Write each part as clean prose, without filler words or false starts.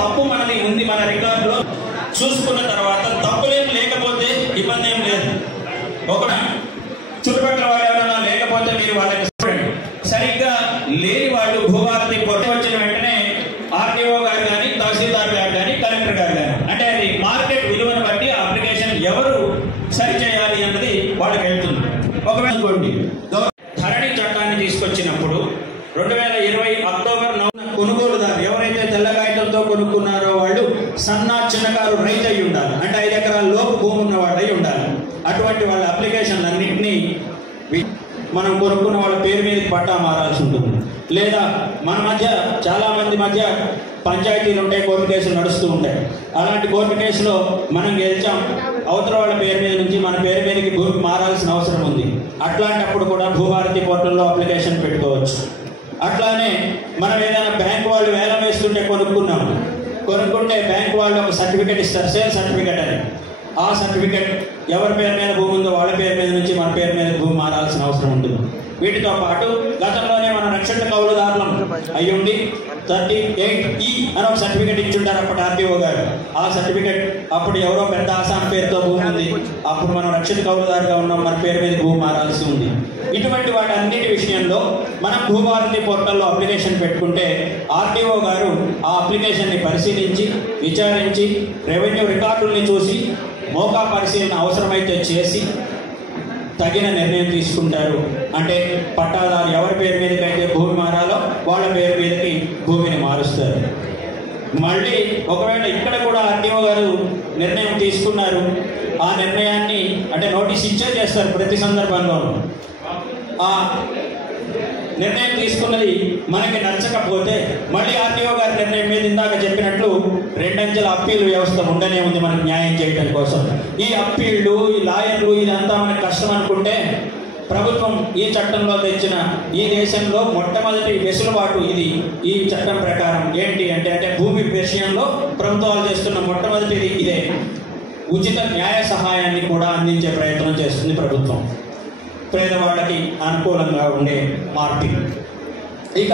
తప్పు మనది ఉంది మన రికార్డులో చూసుకున్న తర్వాత తప్పులేం లేకపోతే ఇబ్బంది ఏం లేదు. ఒక చుట్టుపక్కల వాళ్ళు ఎవరైనా లేకపోతే మీరు వాళ్ళకి సరిగ్గా లేని వాళ్ళు భూభారతి పొట్టు వచ్చిన వెంటనే ఆర్టీఓ గారు కానీ తహసీల్దార్ గారు కానీ కలెక్టర్ గారు కానీ అంటే అది మార్కెట్ విలువను బట్టి అప్లికేషన్ ఎవరు సరి చేయాలి అన్నది వాళ్ళకి వెళ్తుంది. ఒకవేళ ధరణి చట్టాన్ని తీసుకొచ్చినప్పుడు 2020 అక్టోబర్ 9 కొనుగోలుదారు ఎవరైతే తెల్ల కాగితంతో కొనుక్కున్నారో వాళ్ళు సన్న చిన్నకారు రైతు అయి ఉండాలి. అంటే 5 ఎకరాల లోపు భూమి ఉన్న వాడు అయి ఉండాలి. అటువంటి వాళ్ళ అప్లికేషన్లు అన్నింటినీ మనం కొనుక్కున్న వాళ్ళ పేరు మీద పట్టా మారాల్సి ఉంటుంది. లేదా మన మధ్య చాలా మంది మధ్య పంచాయతీలు ఉంటాయి, కోర్టు కేసులు నడుస్తూ ఉంటాయి. అలాంటి కోర్టు కేసులో మనం గెలిచాం, అవతల వాళ్ళ పేరు మీద నుంచి మన పేరు మీదకి భూమి మారాల్సిన అవసరం ఉంది. అట్లాంటప్పుడు కూడా భూభారతి పోర్టల్లో అప్లికేషన్ పెట్టుకోవచ్చు. అట్లానే మనం ఏదైనా బ్యాంక్ వాళ్ళు వేలం వేస్తుంటే కొనుక్కుంటే బ్యాంక్ వాళ్ళు ఒక సర్టిఫికేట్ ఇస్తారు, సేల్ సర్టిఫికేట్ అని. ఆ సర్టిఫికేట్ ఎవరి పేరు మీద భూమి ఉందో వాళ్ళ పేరు మీద నుంచి మన పేరు మీద భూమి మారాల్సిన అవసరం ఉంటుంది. వీటితో పాటు గతంలోనే మన రక్షణ కౌలుదారులం అయ్యుండి 38E అని ఒక సర్టిఫికేట్ ఇచ్చుంటారు అప్పటి ఆర్టీఓ గారు. ఆ సర్టిఫికేట్ అప్పుడు ఎవరో పెద్ద ఆసాం పేరుతో భూమి ఉంది, అప్పుడు మనం రక్షణ కౌలుదారుగా ఉన్నాం, మన పేరు మీద భూమి మారాల్సి ఉంది. ఇటువంటి వాటి అన్నిటి విషయంలో మనం భూభారతి పోర్టల్లో అప్లికేషన్ పెట్టుకుంటే ఆర్టీఓ గారు ఆ అప్లికేషన్ని పరిశీలించి విచారించి రెవెన్యూ రికార్డుల్ని చూసి మోకా పరిశీలన అవసరమైతే చేసి తగిన నిర్ణయం తీసుకుంటారు. అంటే పట్టాదారు ఎవరి పేరు మీదకి అయితే భూమి మారాలో వాళ్ళ పేరు మీదకి భూమిని మారుస్తారు. మళ్ళీ ఒకవేళ ఇక్కడ కూడా ఆర్టీఓ గారు నిర్ణయం తీసుకున్నారు, ఆ నిర్ణయాన్ని అంటే నోటీస్ ఇచ్చే చేస్తారు ప్రతి సందర్భంలోనూ. ఆ నిర్ణయం తీసుకున్నది మనకి నచ్చకపోతే మళ్ళీ ఆర్టీఓ గారి నిర్ణయం మీద ఇందాక చెప్పినట్లు 2 అంచెల అప్పీల్ వ్యవస్థ ఉండనే ఉంది మనకు న్యాయం చేయడం కోసం. ఈ అప్పీళ్లు, ఈ లాయర్లు ఇదంతా మనకు కష్టం అనుకుంటే ప్రభుత్వం ఈ చట్టంలో తెచ్చిన ఈ దేశంలో మొట్టమొదటి వెసులుబాటు ఇది. ఈ చట్టం ప్రకారం ఏంటి అంటే భూమి విషయంలో ప్రభుత్వాలు చేస్తున్న మొట్టమొదటిది ఇదే. ఉచిత న్యాయ సహాయాన్ని కూడా అందించే ప్రయత్నం చేస్తుంది ప్రభుత్వం, పేదవాళ్ళకి అనుకూలంగా ఉండే మార్పిడి. ఇక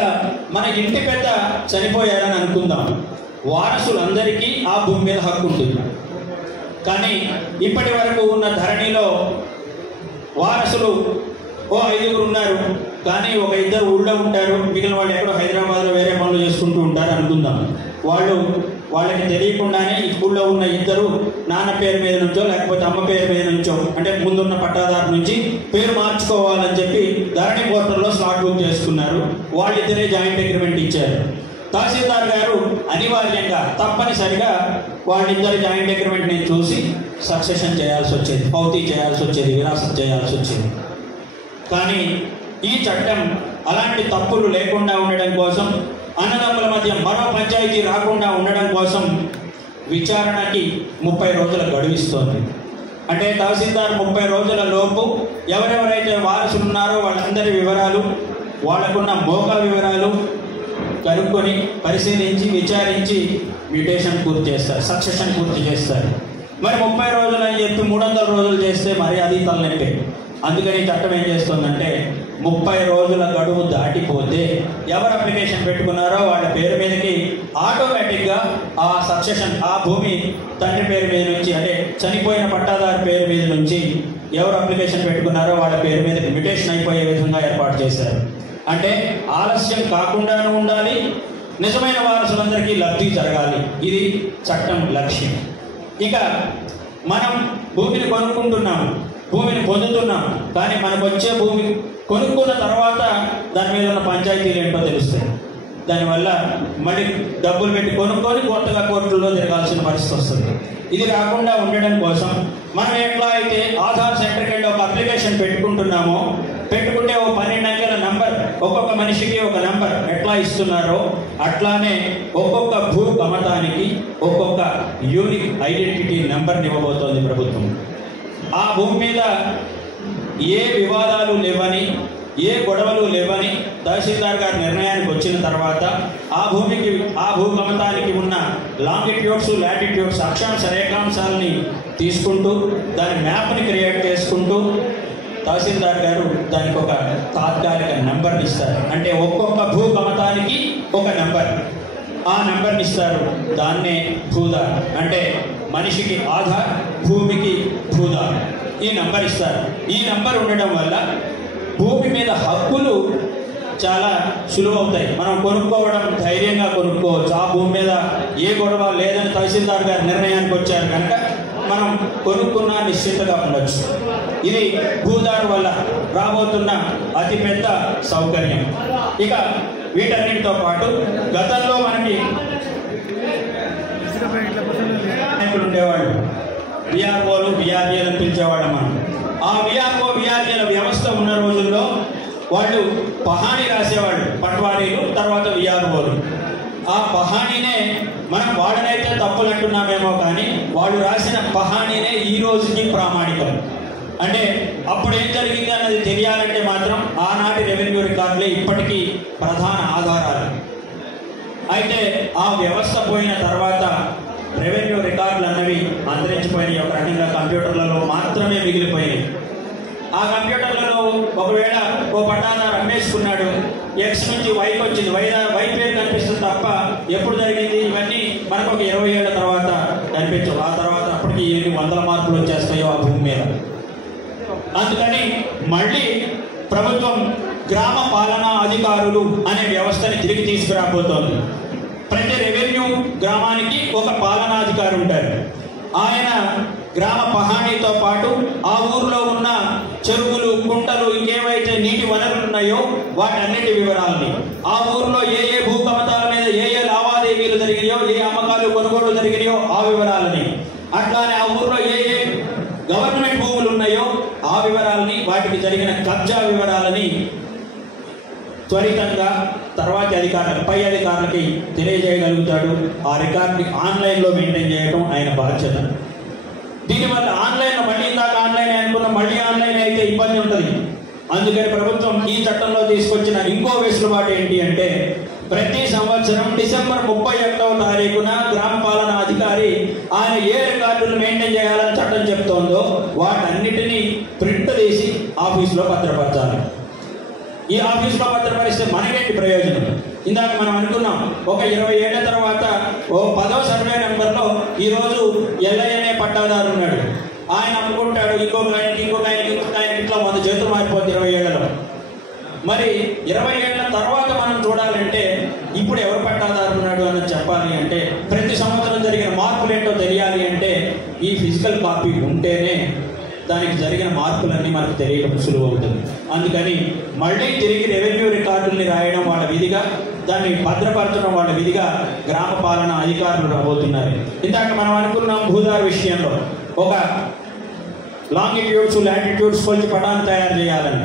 మన ఇంటి పెద్ద చనిపోయారని అనుకుందాం, వారసులందరికీ ఆ భూమి మీద హక్కు ఉంటుంది. కానీ ఇప్పటి వరకు ఉన్న ధరణిలో వారసులు 5 ఉన్నారు, కానీ 1-2 ఊళ్ళో ఉంటారు, మిగిలిన వాళ్ళు ఎక్కడో హైదరాబాద్లో వేరే పనులు చేసుకుంటూ ఉంటారు అనుకుందాం. వాళ్ళకి తెలియకుండానే ఈ ఊళ్ళో ఉన్న 2 నాన్న పేరు మీద నుంచో లేకపోతే అమ్మ పేరు మీద నుంచో అంటే ముందున్న పట్టాదారు నుంచి పేరు మార్చుకోవాలని చెప్పి ధరణి పోర్టల్లో స్లాట్ బుక్ చేసుకున్నారు. వాళ్ళిద్దరే జాయింట్ అగ్రిమెంట్ ఇచ్చారు. తహసీల్దార్ గారు అనివార్యంగా తప్పనిసరిగా వాళ్ళిద్దరు జాయింట్ అగ్రిమెంట్ని చూసి సక్సెషన్ చేయాల్సి వచ్చేది, పౌతీ చేయాల్సి వచ్చేది, విరాసత్ చేయాల్సి వచ్చేది. కానీ ఈ చట్టం అలాంటి తప్పులు లేకుండా ఉండడం కోసం, అన్నదమ్ముల మధ్య మరో పంచాయతీ రాకుండా ఉండడం కోసం విచారణకి 30 రోజుల గడువిస్తోంది. అంటే తహసీల్దార్ 30 రోజుల లోపు ఎవరెవరైతే వారసులు ఉన్నారో వాళ్ళందరి వివరాలు, వాళ్ళకున్న మోకా వివరాలు కనుక్కొని పరిశీలించి విచారించి మ్యూటేషన్ పూర్తి చేస్తారు, సక్సెషన్ పూర్తి చేస్తారు. మరి 30 రోజులు అని చెప్పి 300 రోజులు చేస్తే మరి అది తలనొప్పి. అందుకని చట్టం ఏం చేస్తుందంటే 30 రోజుల గడువు దాటిపోతే ఎవరు అప్లికేషన్ పెట్టుకున్నారో వాళ్ళ పేరు మీదకి ఆటోమేటిక్గా ఆ సక్సెషన్, ఆ భూమి తండ్రి పేరు మీద నుంచి అంటే చనిపోయిన పట్టాదారు పేరు మీద నుంచి ఎవరు అప్లికేషన్ పెట్టుకున్నారో వాళ్ళ పేరు మీదకి మ్యూటేషన్ అయిపోయే విధంగా ఏర్పాటు చేశారు. అంటే ఆలస్యం కాకుండాను ఉండాలి, నిజమైన వారసులందరికీ లబ్ధి జరగాలి. ఇది చట్టం లక్ష్యం. ఇక మనం భూమిని కొనుక్కుంటున్నాం, భూమిని పొందుతున్నాం, కానీ మనకు వచ్చే భూమి కొనుక్కున్న తర్వాత దాని మీద ఉన్న పంచాయతీలు ఏంటో తెలుస్తాయి. దానివల్ల మళ్ళీ డబ్బులు పెట్టి కొనుక్కొని కొత్తగా కోర్టుల్లో తిరగాల్సిన పరిస్థితి వస్తుంది. ఇది రాకుండా ఉండడం కోసం మనం ఎట్లా అయితే ఆధార్ సెంటర్కి వెళ్ళి ఒక అప్లికేషన్ పెట్టుకుంటున్నామో, పెట్టుకుంటే 12 అంకెల నంబర్ ఒక్కొక్క మనిషికి ఒక నంబర్ ఎట్లా ఇస్తున్నారో అట్లానే ఒక్కొక్క భూ గమతానికి ఒక్కొక్క యూనిక్ ఐడెంటిటీ నెంబర్ని ఇవ్వబోతోంది ప్రభుత్వం. ఆ భూమి మీద ఏ వివాదాలు లేవని, ఏ గొడవలు లేవని తహసీల్దార్ గారి నిర్ణయానికి వచ్చిన తర్వాత ఆ భూ గమతానికి ఉన్న లాంగిట్యూడ్స్, లాటిట్యూడ్స్, అక్షాంశ రేఖాంశాలని తీసుకుంటూ దాని మ్యాప్ని క్రియేట్ చేసుకుంటూ తహసీల్దార్ గారు దానికి ఒక తాత్కాలిక నెంబర్ని ఇస్తారు. అంటే ఒక్కొక్క భూ గమతానికి ఒక నెంబర్. ఆ నెంబర్ని ఇస్తారు. దాన్నే భూదార్ అంటే మనిషికి ఆధార్, భూమికి భూదార్. ఈ నెంబర్ ఇస్తారు. ఈ నెంబర్ ఉండడం వల్ల భూమి మీద హక్కులు చాలా సులువు అవుతాయి. మనం కొనుక్కోవడం ధైర్యంగా కొనుక్కోవచ్చు. ఆ భూమి మీద ఏ గొడవ లేదని తహసీల్దార్ గారు నిర్ణయానికి వచ్చారు కనుక మనం కొనుక్కున్నా నిశ్చింతగా ఉండొచ్చు. ఇది భూదార్ వల్ల రాబోతున్న అతిపెద్ద సౌకర్యం. ఇక వీటన్నిటితో పాటు గతంలో మనకి నాయకులు ఉండేవాళ్ళు, విఆర్ఓలు విఆర్ఏలు పిలిచేవాళ్ళం మనం. ఆ విఆర్ఓ విఆర్ఏల వ్యవస్థ ఉన్న రోజుల్లో వాళ్ళు పహాణి రాసేవాళ్ళు, పట్వారీలు, తర్వాత విఆర్ఓలు. ఆ పహాణీనే మనం వాడనైతే తప్పులు అంటున్నామేమో కానీ వాళ్ళు రాసిన పహాణీనే ఈ రోజుకి ప్రామాణికం. అంటే అప్పుడు ఏం జరిగింది అన్నది తెలియాలంటే మాత్రం ఆనాటి రెవెన్యూ రికార్డులే ఇప్పటికీ ప్రధాన ఆధారాలు. అయితే ఆ వ్యవస్థ పోయిన తర్వాత రెవెన్యూ రికార్డులు అన్నవి అంతరించిపోయినాయి. ఒక రకంగా కంప్యూటర్లలో మాత్రమే మిగిలిపోయినాయి. ఆ కంప్యూటర్లలో ఒకవేళ ఓ పట్టాదారు అమ్మేసుకున్నాడు, ఎక్స్ నుంచి వైకి వచ్చింది, వై పేరు కనిపిస్తుంది తప్ప ఎప్పుడు జరిగింది ఇవన్నీ మనకు ఒక 20 ఏళ్ల తర్వాత కనిపించవు. ఆ తర్వాత అప్పటికి ఎన్ని వందల మార్పులు వచ్చేస్తాయో ఆ భూమి మీద. అందుకని మళ్ళీ ప్రభుత్వం గ్రామ పాలనా అధికారులు అనే వ్యవస్థని తిరిగి తీసుకురాబోతోంది. ప్రతి రెవెన్యూ గ్రామానికి ఒక పాలనాధికారి ఉంటారు. ఆయన గ్రామ పహాణీతో పాటు ఆ ఊర్లో ఉన్న చెరువులు, కుంటలు, ఇంకేవైతే నీటి వనరులు ఉన్నాయో వాటన్నిటి వివరాలని, ఆ ఊర్లో ఏ ఏ భూకమతాల మీద ఏ ఏ లావాదేవీలు జరిగినాయో, ఏ అమ్మకాలు కొనుగోలు జరిగినాయో ఆ వివరాలని, అట్లానే ఆ ఊర్లో ఏ ఏ గవర్నమెంట్ భూములు ఉన్నాయో ఆ వివరాలని, వాటికి జరిగిన కబ్జా వివరాలని త్వరితంగా తర్వాతి అధికారులకు, పై అధికారులకి తెలియజేయగలుగుతాడు. ఆ రికార్డుని ఆన్లైన్లో మెయింటైన్ చేయడం ఆయన బాధ్యత. దీనివల్ల ఆన్లైన్లో మళ్ళీ ఇందాక ఆన్లైన్ అనుకున్న మళ్ళీ ఆన్లైన్ అయితే ఇబ్బంది ఉంటుంది. అందుకని ప్రభుత్వం ఈ చట్టంలో తీసుకొచ్చిన ఇంకో వెసులుబాటు ఏంటి అంటే ప్రతి సంవత్సరం డిసెంబర్ 31వ తారీఖున గ్రామ పాలనా అధికారి ఆయన ఏ రికార్డులు మెయింటైన్ చేయాలని చట్టం చెప్తోందో వాటన్నిటినీ ప్రింట్ తీసి ఆఫీసులో భద్రపరచాలి. ఈ ఆఫీసులో భద్రపరిస్తే మనకేంటి ప్రయోజనం? ఇందాక మనం అనుకున్నాం, ఒక 20 ఏళ్ల తర్వాత ఓ 10వ సర్వే నెంబర్లో ఈరోజు ఎల్ఐనే పట్టాదారు ఉన్నాడు. ఆయన అనుకుంటాడు ఇంకొక ఆయనకి ఇట్లా 100 చేతులు మారిపోతుంది 20 ఏళ్లలో. మరి 20 ఏళ్ల తర్వాత మనం చూడాలంటే ఇప్పుడు ఎవరు పట్టాదారు ఉన్నాడు అని చెప్పాలి అంటే, ప్రతి సంవత్సరం జరిగిన మార్పులు ఏంటో తెలియాలి అంటే ఈ ఫిజికల్ కాపీ ఉంటేనే దానికి జరిగిన మార్పులన్నీ మనకు తెలియడం సులువు అవుతుంది. అందుకని మళ్ళీ తిరిగి రెవెన్యూ రికార్డుల్ని రాయడం వాళ్ళ విధిగా, దాన్ని భద్రపరచడం వాళ్ళ విధిగా గ్రామ పాలన అధికారులు రాబోతున్నారు. ఇందాక మనం అనుకున్నాం భూదార్ విషయంలో ఒక లాంగిట్యూడ్స్, లాటిట్యూడ్స్ కొలిచి పటాన్ని తయారు చేయాలని.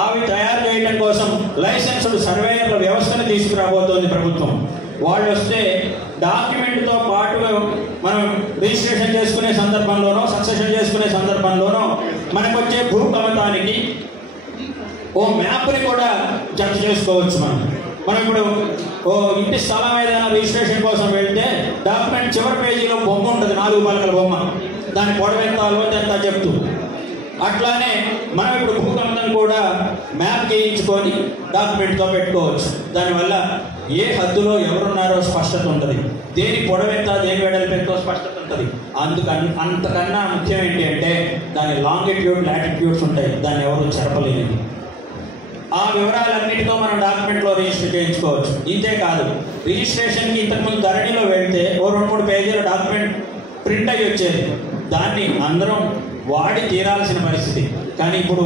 అవి తయారు చేయడం కోసం లైసెన్స్డ్ సర్వేయర్ల వ్యవస్థను తీసుకురాబోతోంది ప్రభుత్వం. వాళ్ళు వస్తే డాక్యుమెంట్తో పాటు మనం రిజిస్ట్రేషన్ చేసుకునే సందర్భంలోనో, సక్సెషన్ చేసుకునే సందర్భంలోనో మనకు వచ్చే భూ కమతానికి ఓ మ్యాప్ని కూడా జత చేసుకోవచ్చు. మనం ఇప్పుడు ఓ ఇంటి స్థలం ఏదైనా రిజిస్ట్రేషన్ కోసం వెళ్తే డాక్యుమెంట్ చివరి పేజీలో బొమ్మ ఉంటుంది, 4 పలకల బొమ్మ, దాని పొడవెంత అలవెంత చెప్తూ. అట్లానే మనం ఇప్పుడు భూకమతం కూడా మ్యాప్ గీయించుకొని డాక్యుమెంట్తో పెట్టుకోవచ్చు. దానివల్ల ఏ హద్దులో ఎవరున్నారో స్పష్టత ఉంటుంది, దేని పొడవెంత దేని వెడల్పెంతో స్పష్టత ఉంటుంది. అంతకన్నా ముఖ్యం ఏంటి అంటే దాని లాంగిట్యూడ్, లాటిట్యూడ్స్ ఉంటాయి, దాన్ని ఎవరు చెరపలేనిది. ఆ వివరాలన్నిటితో మనం డాక్యుమెంట్లో రిజిస్టర్ చేయించుకోవచ్చు. ఇంతే కాదు, రిజిస్ట్రేషన్కి ఇంతకుముందు ధరణిలో వెళ్తే ఓ 2-3 పేజీల డాక్యుమెంట్ ప్రింట్ అయ్యి వచ్చేది, దాన్ని అందరం వాడి తీరాల్సిన పరిస్థితి. కానీ ఇప్పుడు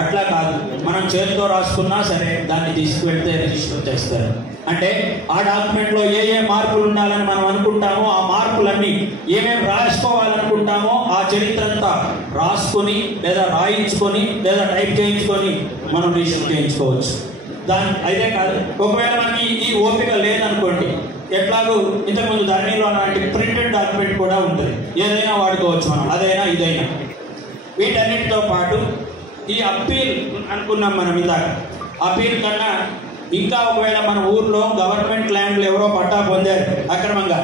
అట్లా కాదు, మనం చేతితో రాసుకున్నా సరే దాన్ని తీసుకువెళ్తే రిజిస్టర్ చేస్తారు. అంటే ఆ డాక్యుమెంట్లో ఏ ఏ మార్పులు ఉండాలని మనం అనుకుంటామో ఆ మార్పులన్నీ, ఏమేమి రాసుకోవాలనుకుంటామో ఆ చరిత్ర అంతా రాసుకొని లేదా రాయించుకొని లేదా టైప్ చేయించుకొని మనం రిజిస్టర్ చేయించుకోవచ్చు. అయితే కాదు, ఒకవేళ మనకి ఈ ఓపిక లేదనుకోండి, ఎట్లాగూ ఇంతకుముందు ధరణిలో అలాంటి ప్రింటెడ్ డాక్యుమెంట్ కూడా ఉంటుంది, ఏదైనా వాడుకోవచ్చు మనం, అదైనా ఇదైనా. వీటన్నిటితో పాటు ఈ అప్పీల్ అనుకున్నాం మనం ఇందాక, అప్పీల్ కన్నా ఇంకా ఒకవేళ మన ఊర్లో గవర్నమెంట్ ల్యాండ్లు ఎవరో పట్టా పొందారు అక్రమంగా,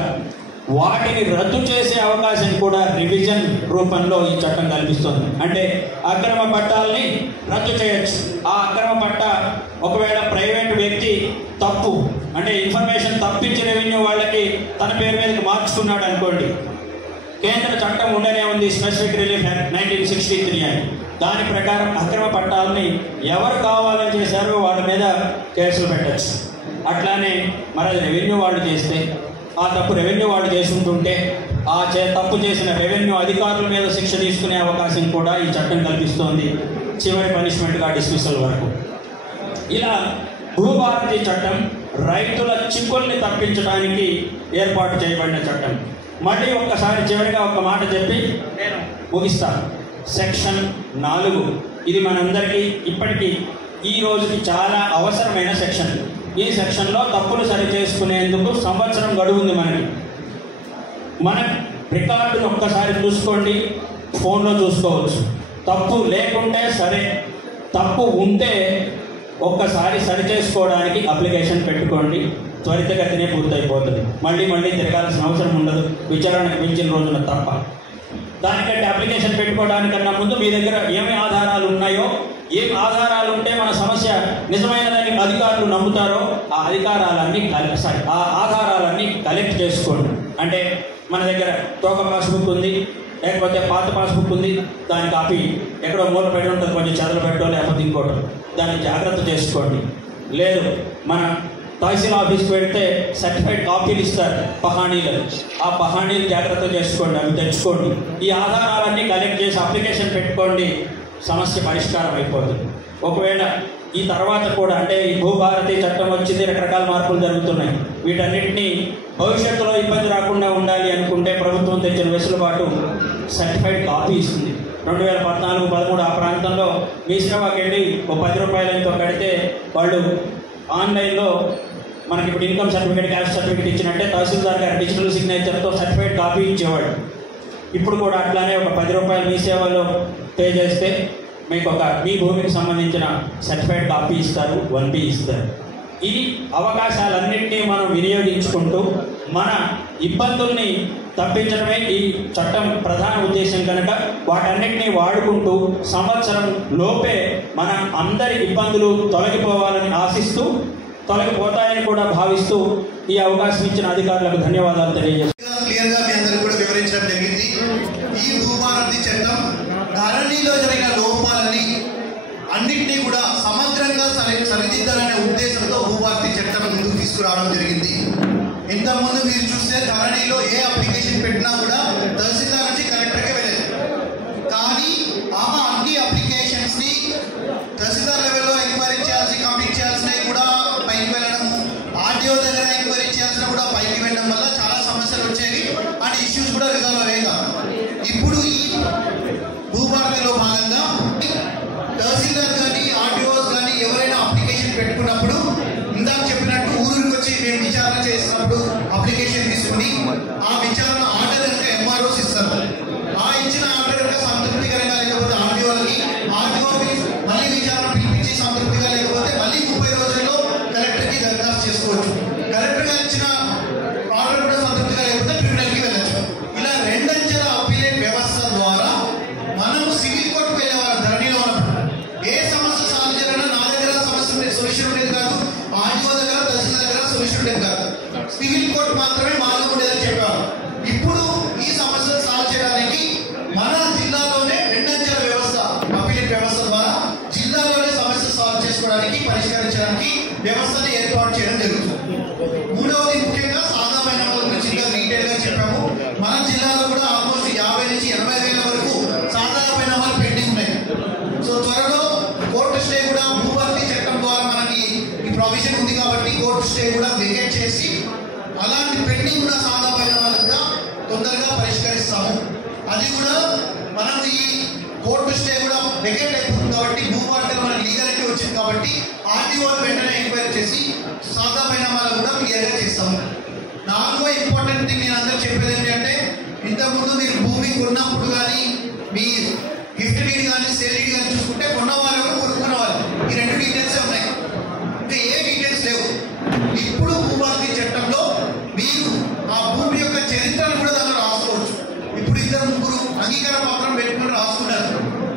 వాటిని రద్దు చేసే అవకాశం కూడా రివిజన్ రూపంలో ఈ చట్టం కల్పిస్తుంది. అంటే అక్రమ పట్టాలని రద్దు చేయొచ్చు. ఆ అక్రమ పట్ట ఒకవేళ ప్రైవేట్ వ్యక్తి తప్పు అంటే ఇన్ఫర్మేషన్ తప్పించి రెవెన్యూ వాళ్ళకి తన పేరు మీదకి మార్చుకున్నాడు అనుకోండి, కేంద్ర చట్టం ఉండనే ఉంది స్పెసిఫిక్ రిలీఫ్ యాక్ట్ 1963 అని. దాని ప్రకారం అక్రమ పట్టాలని ఎవరు కావాలని చేశారో వాళ్ళ మీద కేసులు పెట్టచ్చు. అట్లానే మరి రెవెన్యూ వాళ్ళు చేస్తే ఆ తప్పు రెవెన్యూ వాళ్ళు చేసుకుంటుంటే ఆ తప్పు చేసిన రెవెన్యూ అధికారుల మీద శిక్ష తీసుకునే అవకాశం కూడా ఈ చట్టం కల్పిస్తోంది, చివరి పనిష్మెంట్గా డిస్మిసల్ వరకు. ఇలా భూభారతి చట్టం రైతుల చిక్కుల్ని తప్పించడానికి ఏర్పాటు చేయబడిన చట్టం. మళ్ళీ ఒక్కసారి చివరిగా ఒక మాట చెప్పి నేను ముగిస్తాను. సెక్షన్ 4 ఇది మనందరికీ ఇప్పటికీ ఈ రోజుకి చాలా అవసరమైన సెక్షన్. ఈ సెక్షన్లో తప్పులు సరి చేసుకునేందుకు సంవత్సరం గడువు ఉంది మనకి. మన రికార్డును ఒక్కసారి చూసుకోండి, ఫోన్లో చూసుకోవచ్చు. తప్పు లేకుంటే సరే, తప్పు ఉంటే ఒక్కసారి సరి చేసుకోవడానికి అప్లికేషన్ పెట్టుకోండి, త్వరితగతినే పూర్తయిపోతుంది. మళ్ళీ తిరగాల్సిన అవసరం ఉండదు, విచారణకు మించిన రోజున తప్ప. దానికంటే అప్లికేషన్ పెట్టుకోవడానికన్నా ముందు మీ దగ్గర ఏమి ఆధారాలు ఉన్నాయో, ఏం ఆధారాలు ఉంటే మన సమస్య నిజమైనదని అధికారులు నమ్ముతారో ఆ ఆధారాలన్నీ కలెక్ట్ చేసుకోండి. అంటే మన దగ్గర తోక పాస్బుక్ ఉంది, లేకపోతే పాత పాస్బుక్ ఉంది, దాని కాపీ ఎక్కడో మూల పెట్టి ఉంటుంది, కొంచెం చెదలు పెట్టో లేకపోతే ఇంకోటో, దాన్ని జాగ్రత్త చేసుకోండి. లేదు మన తహసీల్ ఆఫీస్కి వెళ్తే సర్టిఫైడ్ కాపీలు ఇస్తారు పహాణీలు, ఆ పహాణీలు జాగ్రత్త చేసుకోండి, అవి తెచ్చుకోండి. ఈ ఆధారాలన్నీ కలెక్ట్ చేసి అప్లికేషన్ పెట్టుకోండి, సమస్య పరిష్కారం అయిపోతుంది. ఒకవేళ ఈ తర్వాత కూడా అంటే ఈ భూభారతి చట్టం వచ్చింది, రకరకాల మార్పులు జరుగుతున్నాయి, వీటన్నిటినీ భవిష్యత్తులో ఇబ్బంది రాకుండా ఉండాలి అనుకుంటే ప్రభుత్వం తెచ్చిన వెసులుబాటు సర్టిఫైడ్ కాపీ ఇస్తుంది. 2014-13 ఆ ప్రాంతంలో మీ సేవకి వెళ్ళి ఓ 10 రూపాయలతో కడితే వాళ్ళు ఆన్లైన్లో మనకి ఇప్పుడు ఇన్కమ్ సర్టిఫికేట్, క్యాస్ట్ సర్టిఫికేట్ ఇచ్చినట్టే తహసీల్దార్ గారి డిజిటల్ సిగ్నేచర్తో సర్టిఫైడ్ కాపీ ఇచ్చేవాడు. ఇప్పుడు కూడా అట్లానే ఒక 10 రూపాయలు మీ సేవలో పే చేస్తే మీకు మీ భూమికి సంబంధించిన సర్టిఫైడ్ కాపీ ఇస్తారు, 1B ఇస్తారు. ఈ అవకాశాలన్నింటినీ మనం వినియోగించుకుంటూ మన ఇబ్బందుల్ని తప్పించడమే ఈ చట్టం ప్రధాన ఉద్దేశం కనుక వాటన్నిటినీ వాడుకుంటూ సంవత్సరం లోపే మన అందరి ఇబ్బందులు తొలగిపోవాలని ఆశిస్తూ, తొలగిపోతాయని కూడా భావిస్తూ ఈ అవకాశం ఇచ్చిన అధికారులకు ధన్యవాదాలు తెలియజేస్తాను. క్లియర్గా మీ అందరూ కూడా వివరించడం జరిగింది. ఈ భూభారతి చట్టం ధరణిలో జరిగిన లోపాలని అన్నింటినీ కూడా సమగ్రంగా సరిదిద్దాలనే ఉద్దేశంతో భూభారతి చట్టం ముందుకు తీసుకురావడం జరిగింది. ఇంతకుముందు మీరు చూస్తే ధరణిలో ఏ అప్లికేషన్ పెట్టినా కూడా తహసీల్దార్ నుంచి కలెక్టర్కే వెళ్ళేది. కానీ ఆమె అన్ని అప్లికేషన్స్ని తహసీల్దార్ లెవెల్లో ఎంక్వైరీ చేయాల్సి కంప్లీట్ చేయాల్సినవి కూడా పైకి వెళ్ళడము, ఆర్డీఓ దగ్గర ఎంక్వైరీ చేయాల్సిన కూడా పైకి వెళ్ళడం వల్ల చాలా సమస్యలు వచ్చేవి అండ్ ఇష్యూస్ కూడా రిజాల్వ్ అయ్యేవి కాదు. ఇప్పుడు ఈ భూభారతిలో భాగంగా తహసీల్దార్ కానీ ఆర్డీఓస్ కానీ ఎవరైనా అప్లికేషన్ పెట్టుకున్నప్పుడు ఇందాక చెప్పినట్టు ఊరికి వచ్చి మేము విచారణ చేసినప్పుడు అప్లికేషన్ తీసుకుని ఆ విచారణ ఆర్డర్ కనుక ఎంఆర్ఓస్ ఇస్తారు. ఆ ఇచ్చిన ఆర్డర్ కనుక సంతృప్తికరంగా లేకపోతే ఆర్డీఓకి మళ్ళీ విచారణ పిలిపించి సంతృప్తిగా లేకపోతే మళ్ళీ 30 రోజుల్లో కలెక్టర్కి దరఖాస్తు చేసుకోవచ్చు. కలెక్టర్ గారు ఇచ్చిన ఆర్డర్ కూడా సంతృప్తిగా లేకపోతే ట్రిబ్యునల్కి వెళ్ళచ్చు. ఇలా రెండంచెల అప్పీలేట్ వ్యవస్థ ద్వారా మనము సివిల్ కోర్టుకు వెళ్ళేవాళ్ళం. ధరణిలో ఉన్నప్పుడు ఏ సమస్య సాల్వ్ చేయాలన్నా నా దగ్గర సమస్య సొల్యూషన్ ఉండేది కాదు, ఆర్డీఓ దగ్గర తహసీల్దార్ దగ్గర సొల్యూషన్ ఉండేది కాదు, సివిల్ కోర్టు మాత్రమే మార్గం ఉండేదని చెప్పేవారు. ఇప్పుడు ఈ సమస్యను సాల్వ్ చేయడానికి మన జిల్లాలోనే రెండంచెల వ్యవస్థ అప్పీలేట్ వ్యవస్థ ద్వారా జిల్లాలోనే సమస్య సాల్వ్ చేసుకోవడానికి పరిష్కరించడానికి వ్యవస్థను ఏర్పాటు చేయడం జరుగుతుంది. మూడవది ముఖ్యంగా సాదా పరిణామాల గురించి ఇంకా డీటెయిల్ గా చెప్పాము. మన జిల్లాలో కూడా ఆల్మోస్ట్ 50 నుంచి 80 వేల వరకు సాదా పరిణామాలు పెండింగ్ ఉన్నాయి. సో త్వరలో కోర్టు స్టే కూడా భూభారతి చట్టం ద్వారా మనకి ఈ ప్రొవిజన్ ఉంది కాబట్టి కోర్టు స్టే కూడా వెకేట్ చేసి అలాంటి పెండింగ్ ఉన్న సాదా పరిణామాలు కూడా తొందరగా పరిష్కరిస్తాము. అది కూడా మనం ఈ కోర్టు స్టే కూడా వెకేట్ అయిపోతుంది కాబట్టి భూభారతిలో మనకి లీగాలిటీ వచ్చింది కాబట్టి ఆర్టీఓ వెంటనే ఎంక్వైరీ చేసి సాదా పరిణామాలు కూడా క్లియర్గా చేస్తాము. నాలుగో ఇంపార్టెంట్ థింగ్ నేను అందరూ చెప్పేది ఏంటంటే ఇంతకుముందు మీరు భూమి కొన్నప్పుడు కానీ మీ గిఫ్ట్ డీడ్ కానీ సేల్ డీడ్ కానీ చూసుకుంటే కొన్నవాళ్ళు ఎవరు కొనుక్కున్న వాళ్ళు ఈ రెండు డీటెయిల్సే ఉన్నాయి, ఇంకా ఏ డీటెయిల్స్ లేవు. ఇప్పుడు భూభారతి చట్టంలో మీరు ఆ భూమి యొక్క చరిత్రను కూడా దాంట్లో రాసుకోవచ్చు. ఇప్పుడు 2-3 అంగీకార పత్రం పెట్టుకుని రాసుకున్నారు.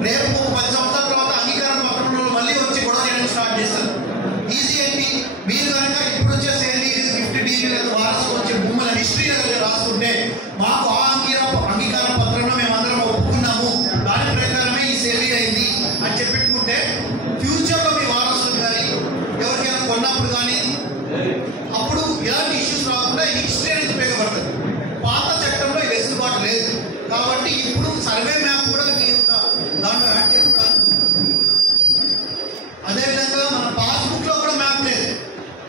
రేపు 10 సంవత్సరాల తర్వాత అంగీకార పత్రంలో మళ్ళీ వచ్చి గొడవ చేయడం స్టార్ట్ చేస్తారు. ఈజీ ఏంటి, మీరు కనుక ఇప్పుడు వచ్చే సేల్ డీడ్, గిఫ్ట్ డీడ్, వారసు వచ్చే భూముల హిస్టరీ రాసుకుంటే మాకు ఆ అంగీకార పత్రంలో మేమందరం ఒప్పుకున్నాము, దాని ప్రకారమే ఈ సేల్ డీడ్ అయింది అని చెప్పుకుంటే ఫ్యూచర్లో మీ వారసులు కానీ ఎవరికైనా కొన్నప్పుడు కానీ అప్పుడు ఇలాంటి ఇష్యూస్ రాకుండా హిస్టరీ అనేది ఉపయోగపడుతుంది. పాత చట్టంలో ఈ వెసులుబాటు లేదు కాబట్టి ఇప్పుడు సర్వే మ్యాప్ కూడా మీ యొక్క దాంట్లో యాడ్ చేసుకోవడానికి. అదేవిధంగా మన పాస్బుక్ లో కూడా మ్యాప్ లేదు.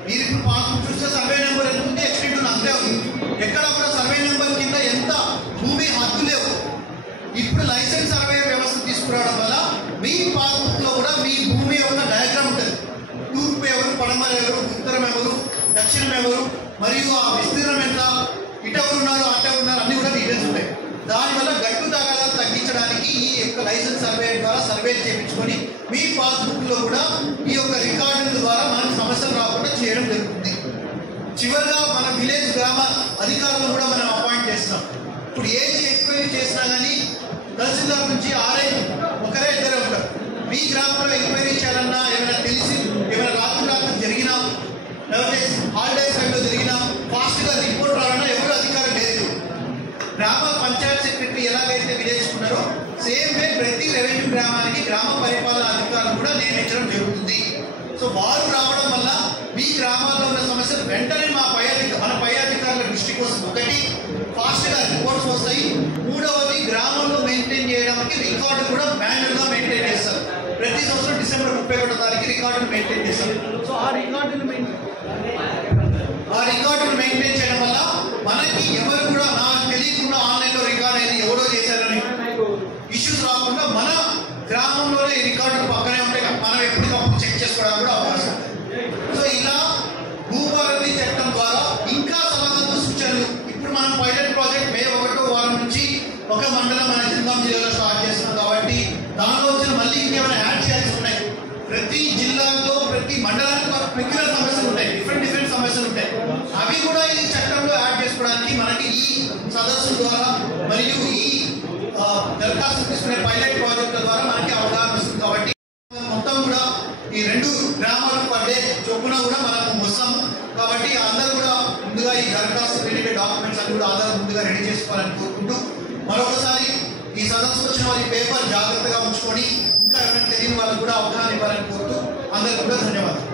మీరు ఇప్పుడు పాస్బుక్ చూస్తే సర్వే నెంబర్ ఎంత ఉంది, ఎక్స్టెంట్ అంతే ఉంది. ఎక్కడ కూడా సర్వే నెంబర్ కింద ఎంత భూమి హద్దు లేవు. ఇప్పుడు లైసెన్స్ సర్వే వ్యవస్థ తీసుకురావడం వల్ల మీ పాస్బుక్ లో కూడా మీ భూమి యొక్క డయాగ్రామ్ ఉంటుంది. తూర్పు ఎవరు, పడమర ఎవరు, ఉత్తరం ఎవరు, దక్షిణం ఎవరు, మరియు ఆ విస్తీర్ణం ఎంత, ఇటెవరు ఉన్నారు, అటెవరు ఉన్నారు, అన్ని కూడా డీటెయిల్స్ ఉంటాయి. దానివల్ల గట్టు తగాదాలు తగ్గించడానికి ఈ యొక్క లైసెన్స్ సర్వే ద్వారా సర్వే చేయించుకొని మీ పాస్బుక్ లో కూడా ఈ యొక్క రికార్డుల ద్వారా మనకు సమస్యలు రాకుండా చేయడం జరుగుతుంది. చివరిగా మన విలేజ్ గ్రామ అధికారులను కూడా మనం అపాయింట్ చేస్తున్నాం. ఇప్పుడు ఏది ఎంక్వైరీ చేసినా కానీ తహసీల్దార్ నుంచి ఆర్ఐ ఒకరే ఇద్దరే ఉంటారు. మీ గ్రామంలో ఎంక్వైరీ చేయాలన్నా ఏమైనా తెలిసి ఏమైనా రాత్రి జరిగినా లేకపోతే హాలిడేస్ టైంలో జరిగినా ఫాస్ట్గా రిపోర్ట్ రావాలన్నా ఎవరు అధికారం లేదు. గ్రామ పంచాయత్ సెక్రటరీ ఎలాగైతే విలేజ్కున్నారో సేమ్ వే ప్రతి రెవెన్యూ గ్రామానికి గ్రామ పరిపాలన అధికారులు కూడా నియమించడం జరుగుతుంది. సో వారు రావడం వల్ల మీ గ్రామాల్లో ఉన్న సమస్యలు వెంటనే మన పై అధికారుల దృష్టికి వస్తుంది. ఒకటి, ఫాస్ట్గా రిపోర్ట్స్ వస్తాయి. మూడవది, గ్రామంలో మెయింటైన్ చేయడానికి రికార్డు కూడా మాన్యువల్గా మెయింటైన్ చేస్తారు. ప్రతి సంవత్సరం డిసెంబర్ 31వ తారీఖు రికార్డును మెయింటైన్ చేస్తారు. సో ఆ రికార్డును మెయింటైన్ చేయడం వల్ల మనకి ఎవరు కూడా నాకు తెలియకుండా ఆన్లైన్లో రికార్డ్ అయింది ఎవరో చేశారని ఇష్యూస్ రాకుండా మన గ్రామంలోనే ఈ రికార్డులు పక్కనే ఉంటాయి. మనం ఎప్పటికప్పుడు చెక్ చేసుకోవడానికి కూడా అవకాశం. సో ఇలా భూభారతి చట్టం ద్వారా ఇంకా సలహాలు, సూచనలు ఇప్పుడు మనం పైలట్ ప్రాజెక్ట్ మే 1వ వారం నుంచి ఒక మండలం మన జిల్లా జిల్లాలో స్టార్ట్ చేస్తున్నాం కాబట్టి దానిలో వచ్చిన మళ్ళీ ఇంకేమైనా యాడ్ చేయాల్సి ఉన్నాయి. ప్రతి జిల్లాలో ప్రతి మండలానికి పెక్యులర్ సమస్యలు ఉంటాయి, డిఫరెంట్ సమస్యలు ఉంటాయి. అవి కూడా ఈ చట్టంలో యాడ్ చేసుకోవడానికి మనకి ఈ సదస్సు ద్వారా మరియు ఈ దరఖాస్తు తీసుకునే పైలట్ ప్రాజెక్టుల ద్వారా మనకి అవగాహన వస్తుంది. కాబట్టి మొత్తం కూడా ఈ 2 గ్రామాలకు పడ్డే చొప్పున కూడా మనకు వస్తాము. కాబట్టి అందరూ కూడా ముందుగా ఈ దరఖాస్తు రిలేటెడ్ డాక్యుమెంట్స్ అన్ని కూడా ఆధార్ ముందుగా రెడీ చేసుకోవాలని కోరుకుంటూ మరొకసారి ఈ సదస్సు వచ్చిన వారి పేపర్ జాగ్రత్తగా ఉంచుకొని ఇంకా ఎవరైనా తెలియని వాళ్ళకు కూడా అవగాహన ఇవ్వాలని కోరుతూ అందరికీ కూడా ధన్యవాదాలు.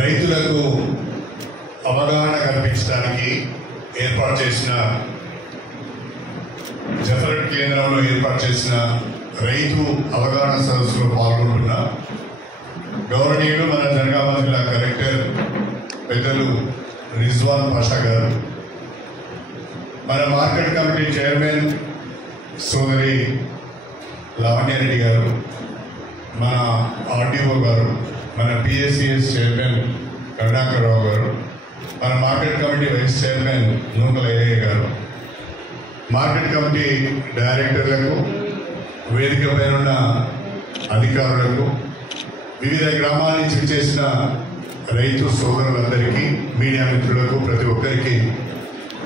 రైతులకు అవగాహన కల్పించడానికి ఏర్పాటు చేసిన జఫరెట్ కేంద్రంలో ఏర్పాటు చేసిన రైతు అవగాహన సదస్సులో పాల్గొంటున్న గౌరవనీయులు మన జనగామ జిల్లా కలెక్టర్ పెద్దలు రిజ్వాన్ పాషా గారు, మన మార్కెట్ కమిటీ చైర్మన్ సోదరి లావణ్యారెడ్డి గారు, మన ఆర్డీఓ గారు, మన పిఎస్సిఎస్ చైర్మన్ కరుణాకర్రావు గారు, మన మార్కెట్ కమిటీ వైస్ చైర్మన్ నూకల ఏఐ గారు, మార్కెట్ కమిటీ డైరెక్టర్లకు, వేదిక పైన ఉన్న అధికారులకు, వివిధ గ్రామాల నుంచి చేసిన రైతు సోదరులందరికీ, మీడియా మిత్రులకు, ప్రతి ఒక్కరికి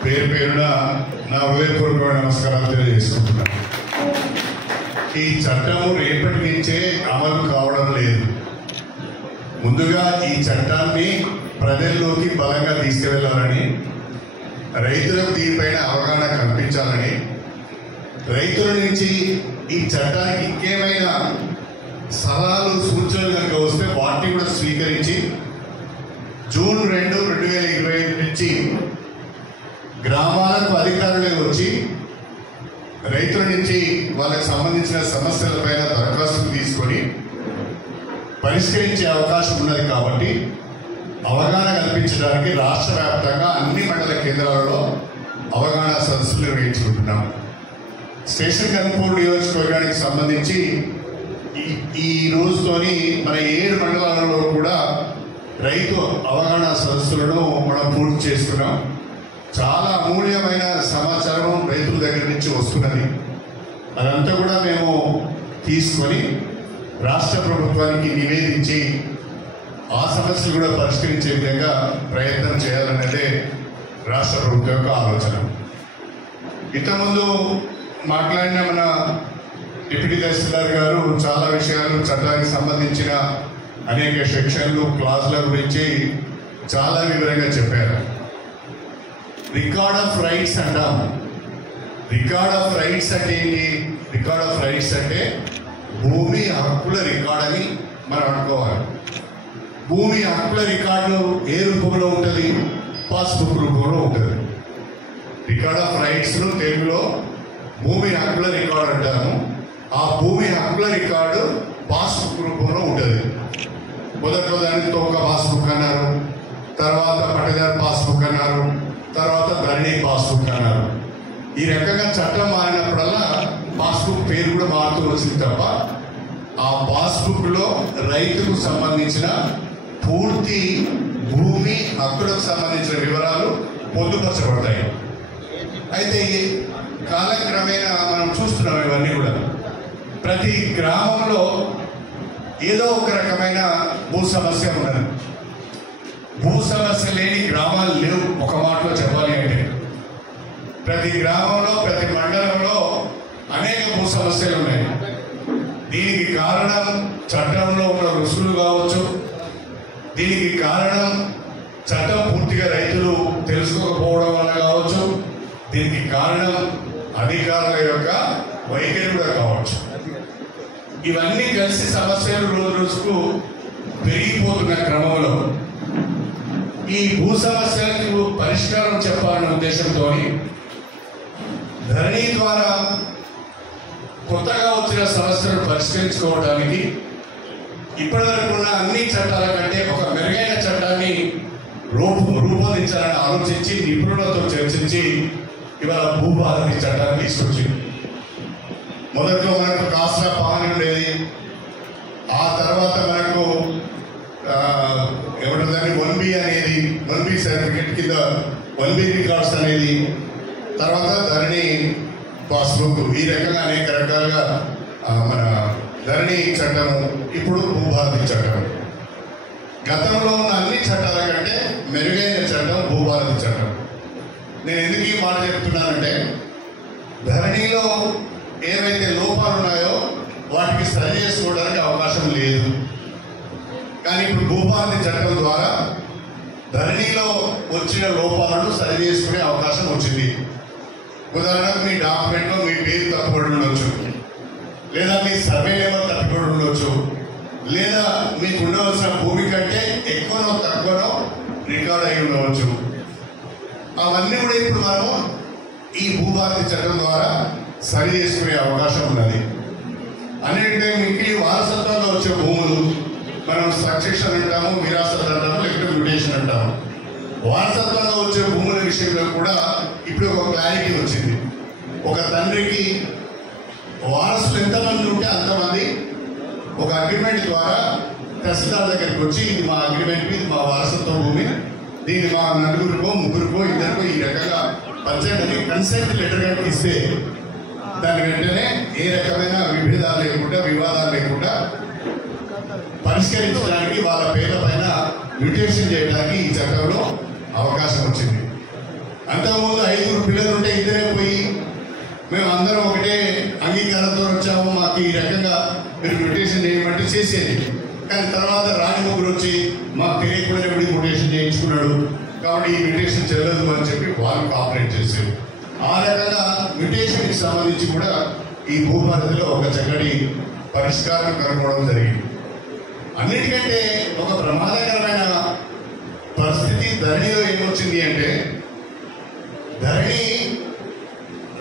పేరు పేరున నా హృదయపూర్వకమైన నమస్కారాలు తెలియజేసుకుంటున్నాను. ఈ చట్టము రేపటి నుంచే అమలు కావడం లేదు. ముందుగా ఈ చట్టాన్ని ప్రజల్లోకి బలంగా తీసుకువెళ్లాలని, రైతులకు దీనిపైన అవగాహన కల్పించాలని, రైతుల నుంచి ఈ చట్టానికి ఇంకేమైనా సలహాలు, సూచనలు కనుక వస్తే వాటిని కూడా స్వీకరించి జూన్ 2, 2025 నుంచి గ్రామాలకు అధికారులే వచ్చి రైతుల నుంచి వాళ్ళకి సంబంధించిన సమస్యలపైన దరఖాస్తులు తీసుకొని పరిష్కరించే అవకాశం ఉన్నది. కాబట్టి అవగాహన కల్పించడానికి రాష్ట్ర వ్యాప్తంగా అన్ని మండల కేంద్రాలలో అవగాహన సదస్సులు నిర్వహించుకుంటున్నాం. స్టేషన్ కన్పూర్ నియోజకవర్గానికి సంబంధించి ఈ రోజుతోని మన 7 మండలాలలో కూడా రైతు అవగాహన సదస్సులను మనం పూర్తి చేసుకున్నాం. చాలా అమూల్యమైన సమాచారం రైతుల దగ్గర నుంచి వస్తున్నది. అదంతా కూడా మేము తీసుకొని రాష్ట్ర ప్రభుత్వానికి నివేదించి ఆ సమస్యలు కూడా పరిష్కరించే విధంగా ప్రయత్నం చేయాలన్నదే రాష్ట్ర ప్రభుత్వం యొక్క ఆలోచన. ఇంతకుముందు మాట్లాడిన మన డిప్యూటీ తహసీల్దార్ గారు చాలా విషయాలు చట్టానికి సంబంధించిన అనేక సెక్షన్లు క్లాసుల గురించి చాలా వివరంగా చెప్పారు. రికార్డ్ ఆఫ్ రైట్స్ అంటాం. రికార్డ్ ఆఫ్ రైట్స్ అంటే ఏంటి? రికార్డ్ ఆఫ్ రైట్స్ అంటే భూమి హక్కుల రికార్డ్ అని మనం అనుకోవాలి. భూమి హక్కుల రికార్డు ఏ రూపంలో ఉంటుంది? పాస్బుక్ రూపంలో ఉంటుంది. రికార్డ్ ఆఫ్ రైట్స్ తెలుగులో భూమి హక్కుల రికార్డు అంటాము. ఆ భూమి హక్కుల రికార్డు పాస్బుక్ రూపంలో ఉంటుంది. మొదట్లో దాన్ని తోక పాస్బుక్ అన్నారు, తర్వాత పట్టదారు పాస్బుక్ అన్నారు, తర్వాత ధరణి పాస్బుక్ అన్నారు. ఈ రకంగా చట్టం మారినప్పుడల్లా పాస్బుక్ పేరు కూడా మారుతూ వచ్చింది తప్ప ఆ పాస్బుక్ లో రైతుకు సంబంధించిన పూర్తి భూమి హక్కులకు సంబంధించిన వివరాలు పొందుపరచబడతాయి. అయితే కాలక్రమేణా మనం చూస్తున్నాం ఇవన్నీ కూడా. ప్రతి గ్రామంలో ఏదో ఒక రకమైన భూ సమస్య ఉన్నది. భూ సమస్య లేని గ్రామాలు లేవు. ఒక మాటలో చెప్పాలి అంటే ప్రతి గ్రామంలో ప్రతి మండలంలో అనేక భూ సమస్యలు ఉన్నాయి. దీనికి కారణం చట్టంలో ఉన్న రుసులు కావచ్చు. దీనికి కారణం చట్టం పూర్తిగా రైతులు తెలుసుకోకపోవడం వల్ల కావచ్చు. దీనికి కారణం అధికారుల యొక్క వైఖరి కూడా కావచ్చు. ఇవన్నీ కలిసి సమస్యలు రోజు రోజుకు పెరిగిపోతున్న క్రమంలో ఈ భూ సమస్యలకు పరిష్కారం చెప్పాలనే ఉద్దేశంతో ధరణి ద్వారా కొత్తగా వచ్చిన సమస్యలు పరిష్కరించుకోవడానికి ఇప్పటివరకు ఉన్న అన్ని చట్టాల కంటే ఒక మెరుగైన చట్టాన్ని రూపొందించాలని ఆలోచించి నిపుణులతో చర్చించి ఇవాళ భూభారతి చట్టాన్ని తీసుకొచ్చింది. మొదట్లో మనకు కాస్ట్రా పావని ఉండేది. ఆ తర్వాత మనకు ఏమంటుందని 1B అనేది 1B సర్టిఫికేట్ కింద 1B రికార్డ్స్ అనేది, తర్వాత ధరణి పాస్బుక్, ఈ రకంగా అనేక రకాలుగా మన ధరణి చట్టం, ఇప్పుడు భూభారతి చట్టం. గతంలో ఉన్న అన్ని చట్టాల కంటే మెరుగైన చట్టం భూభారతి చట్టం. నేను ఎందుకు ఈ మాట చెప్తున్నానంటే ధరణిలో ఏవైతే లోపాలు ఉన్నాయో వాటికి సరి చేసుకోవడానికి అవకాశం లేదు. కానీ ఇప్పుడు భూభారతి చట్టం ద్వారా ధరణిలో వచ్చిన లోపాలను సరి చేసుకునే అవకాశం వచ్చింది. ఉదాహరణకు మీ డాక్యుమెంట్లో మీ పేరు తప్పుబడి ఉండొచ్చు, లేదా మీ సర్వే నెంబర్ తప్పుబడి ఉండొచ్చు, లేదా మీకు ఉండవలసిన భూమి కంటే ఎక్కువనో తక్కువనో రికార్డ్ అయి ఉండవచ్చు. అవన్నీ కూడా ఇప్పుడు మనం ఈ భూభారతి చట్టం ద్వారా సరి చేసుకునే అవకాశం ఉన్నది. అన్నింటికంటే మిగిలి వారసత్వంలో వచ్చే భూములు మనం సక్సెషన్ అంటాము, విరాసత్ అంటాము, లేకపోతే మ్యూటేషన్ అంటాము. వారసత్వంలో వచ్చే భూముల విషయంలో కూడా ఇప్పుడు ఒక క్లారిటీ వచ్చింది. ఒక తండ్రికి వారసులు ఎంతమంది ఉంటే అంతమంది ఒక అగ్రిమెంట్ ద్వారా తహసీల్దార్ దగ్గరికి వచ్చి ఇది మా అగ్రిమెంట్, ఇది మా వారసత్వ భూమి, దీన్ని మా నలుగురికో ముగ్గురికో ఇద్దరికో ఈ రకంగా పంచాయతీ కన్సెంట్ లెటర్ కనుక ఇస్తే దాని వెంటనే ఏ రకమైన విభేదాలు లేకుండా వివాదాలు లేకుండా పరిష్కరించడానికి వాళ్ళ పేర్ల పైన మ్యూటేషన్ చేయడానికి ఈ చట్టంలో అవకాశం వచ్చింది. అంతకుముందు 5 పిల్లలు ఉంటే ఇద్దరే పోయి మేము అందరం ఒకటే అంగీకారంతో వచ్చాము, మాకు ఈ రకంగా మీరు మ్యూటేషన్ చేయమంటే చేసేది. కానీ తర్వాత రాని ముగ్గురు వచ్చి మాకు తెలియకుండా మ్యూటేషన్ చేయించుకున్నాడు కాబట్టి ఈ మ్యూటేషన్ చెల్లదు అని చెప్పి వాళ్ళు కాపరేట్ చేసేది. ఆ రకంగా మ్యూటేషన్కి సంబంధించి కూడా ఈ భూభారతిలో ఒక చక్కటి పరిష్కారం కనుగొనడం జరిగింది. అన్నిటికంటే ఒక ప్రమాదకరమైన పరిస్థితి ధరణిలో ఏమొచ్చింది అంటే ధరణి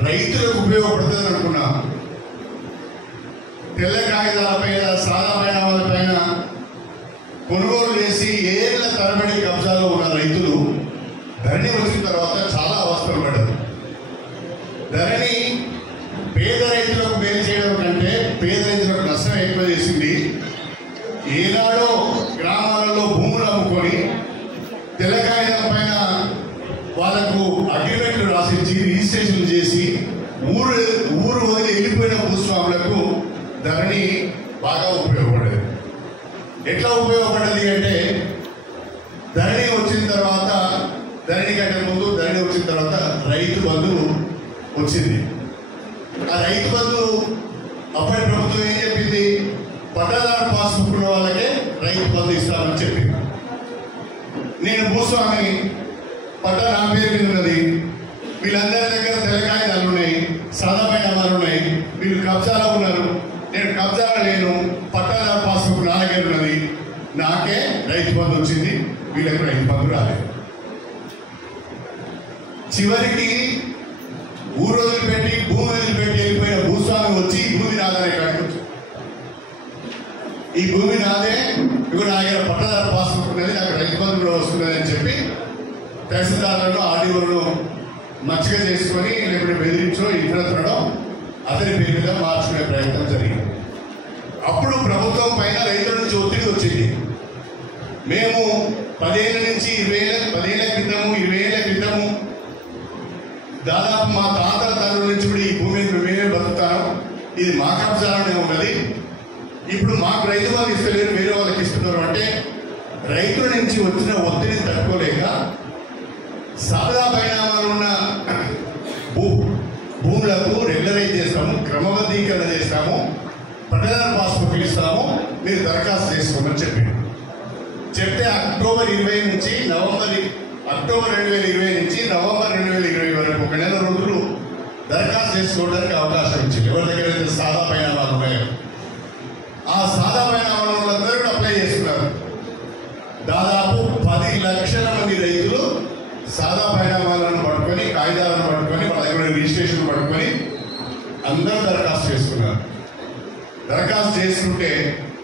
రైతులకు ఉపయోగపడుతుంది అనుకున్నాం. తెల్ల కాగితాలపైన సాదా పైన కొనుగోలు చేసి ఏళ్ల తరబడి కబ్జాలో ఉన్న రైతులు ధరణి వచ్చిన తర్వాత చాలా అవస్థలు పడ్డారు. ధరణి పేద రైతులకు మేలు చేయడం కంటే పేద రైతులకు నష్టం ఎక్కువ చేసింది. ఏనాడో గ్రామాలలో భూములు అమ్ముకొని తెల్ల కాగితం పైన వాళ్ళకు అగ్రిమెంట్లు రాసించి రిజిస్ట్రేషన్ చేసి ఊరు వదిలి వెళ్ళిపోయిన భూస్వాములకు ధరణి బాగా ఉపయోగపడేది. ఎట్లా ఉపయోగపడ్డది అంటే ధరణి వచ్చిన తర్వాత ధరణికి గంటల ముందు ధరణి వచ్చిన తర్వాత రైతు బంధు వచ్చింది. ఆ రైతు బంధు అప్పటి ప్రభుత్వం ఏం చెప్పింది, పట్టాదారు పాస్బుక్ ఉన్న వాళ్ళకే రైతు బంధు ఇస్తామని చెప్పింది. నేను భూస్వామి, పట్టా నా పేరు మీద ఉన్నది, వీళ్ళందరి దగ్గర తెల్లకాయలు ఉన్నాయి, సాదా పైనామాలు ఉన్నాయి, వీళ్ళు కబ్జాలో ఉన్నారు, నేను కబ్జాలో లేను, పట్టాదారు పాస్బుక్ నా దగ్గర ఉన్నది, నాకే రైతు బంధు వచ్చింది, వీళ్ళకి రైతు బంధు రాలేదు. చివరికి ఊరు వదిలిపెట్టి భూమి వదిలిపెట్టి వెళ్ళిపోయిన భూస్వామి వచ్చి భూమి నాదనే కాడికి, ఈ భూమి నాదే, ఇప్పుడు నా దగ్గర పట్టదారు పాస్బుక్ ఉన్నది, నాకు రైతు బంధు కూడా వస్తున్నది అని చెప్పి తహసీల్దారులను ఆర్డీఓలను మచ్చిగా చేసుకొని లేకపోతే బెదిరించో ఇతరత్రడం అతని పేరు మీద మార్చుకునే ప్రయత్నం జరిగింది. అప్పుడు ప్రభుత్వం పైన రైతుల నుంచి ఒత్తిడి వచ్చింది. మేము 10 ఏళ్ళ నుంచి 20 ఏళ్ళ క్రితము దాదాపు మా తాతల తల్లుల నుంచి కూడా ఈ భూమిని మేమే బతుకుతాను, ఇది మా కబ్జాలోనే ఉన్నది, ఇప్పుడు మాకు రైతు వాళ్ళు ఇస్తలేరు, వేరే వాళ్ళకి ఇస్తున్నారు అంటే రైతుల నుంచి వచ్చిన ఒత్తిడిని తట్టుకోలేక సాదా పరిణామాలు ఉన్న భూములకు రెగ్యులరైజ్ చేస్తాము, క్రమబద్ధీకరణ చేస్తాము, పట్టదారు పాస్బుక్ ఇస్తాము, మీరు దరఖాస్తు చేసుకోమని చెప్తే అక్టోబర్ 2020 నుంచి నవంబర్ 2020 వరకు 1 నెల రోజులు దరఖాస్తు చేసుకోవడానికి అవకాశం ఇచ్చింది. ఎవరి దగ్గర అయితే సాదా పరిణామాలు ఉన్నాయో ఆ సాదా పరిణామాల వాళ్ళందరూ కూడా అప్లై చేసుకున్నారు. దాదాపు 10 లక్షల మంది రైతులు సాదా పరిణామాలను పట్టుకొని, కాగితాలను పట్టుకొని, వాళ్ళ దగ్గర రిజిస్ట్రేషన్ పట్టుకొని అందరూ దరఖాస్తు చేసుకున్నారు. దరఖాస్తు చేసుకుంటే